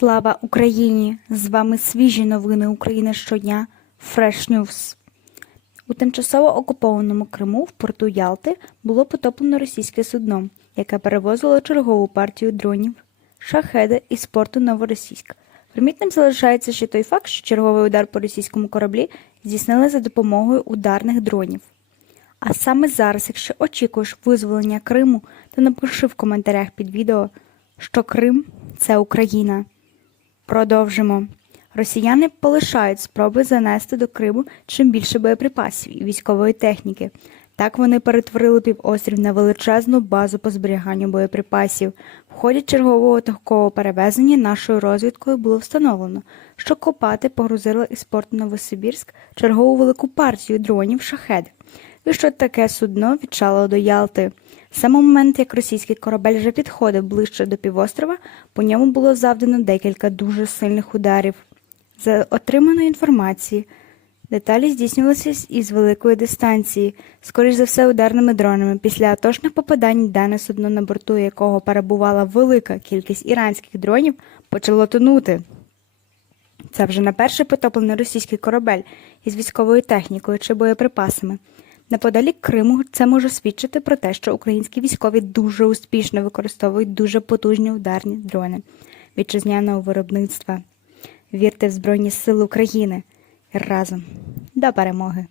Слава Україні! З вами свіжі новини України щодня Fresh News. У тимчасово окупованому Криму в порту Ялти було потоплено російське судно, яке перевозило чергову партію дронів шахеди із порту Новоросійськ. Примітним залишається ще той факт, що черговий удар по російському кораблі здійснили за допомогою ударних дронів. А саме зараз, якщо очікуєш визволення Криму, то напиши в коментарях під відео, що Крим це Україна. Продовжимо. Росіяни полишають спроби занести до Криму чим більше боєприпасів і військової техніки. Так вони перетворили півострів на величезну базу по зберіганню боєприпасів. В ході чергового такого перевезення нашою розвідкою було встановлено, що Копати погрузили із порту Новосибірськ чергову велику партію дронів шахеди. І що таке судно відчало до Ялти. Саме момент, як російський корабель вже підходив ближче до півострова, по ньому було завдано декілька дуже сильних ударів. За отриманої інформації, деталі здійснювалися із великої дистанції, скоріш за все ударними дронами. Після атошних попадань дане судно, на борту якого перебувала велика кількість іранських дронів, почало тонути. Це вже не перший потоплений російський корабель із військовою технікою чи боєприпасами. Неподалік Криму це може свідчити про те, що українські військові дуже успішно використовують дуже потужні ударні дрони вітчизняного виробництва. Вірте в Збройні Сили України разом до перемоги!